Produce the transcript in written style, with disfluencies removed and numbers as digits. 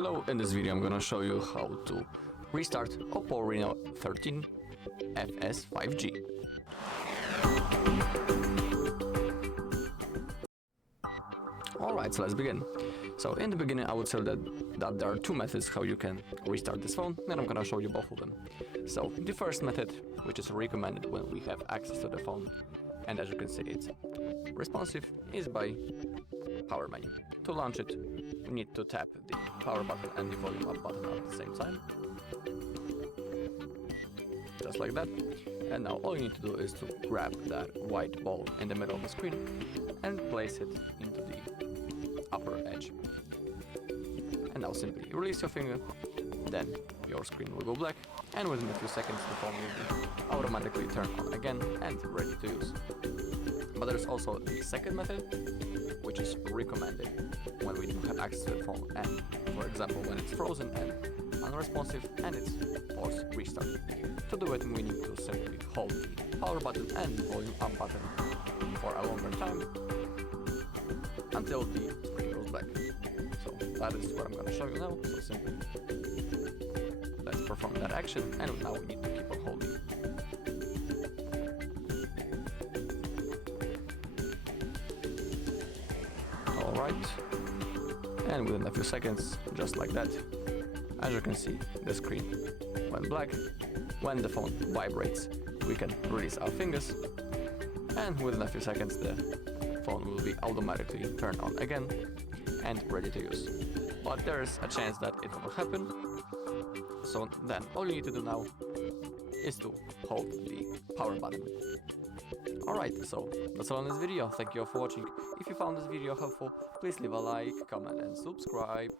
Hello, in this video I'm gonna show you how to restart OPPO Reno13 FS 5G. Alright, so let's begin. So in the beginning I would say that there are two methods how you can restart this phone, and I'm gonna show you both of them. So the first method, which is recommended when we have access to the phone, and as you can see it's responsive, is by power menu. To launch it, we need to tap the power button and the volume up button at the same time. Just like that. And now all you need to do is to grab that white ball in the middle of the screen and place it into the upper edge. And now simply release your finger, then your screen will go black, and within a few seconds the phone will be automatically turned on again and ready to use. But there's also the second method, which is recommended when we do have access to the phone, and for example when it's frozen and unresponsive and it's forced restart. To do it, we need to simply hold the power button and the volume up button for a longer time until the screen goes black. So that is what I'm going to show you now. So simply let's perform that action, and now we need to keep on holding. Alright, and within a few seconds, just like that, as you can see, the screen went black. When the phone vibrates, we can release our fingers, and within a few seconds the phone will be automatically turned on again and ready to use. But there's a chance that it won't happen, so then all you need to do now is to hold the power button. Alright, so that's all in this video. Thank you all for watching. If you found this video helpful, please leave a like, comment and subscribe.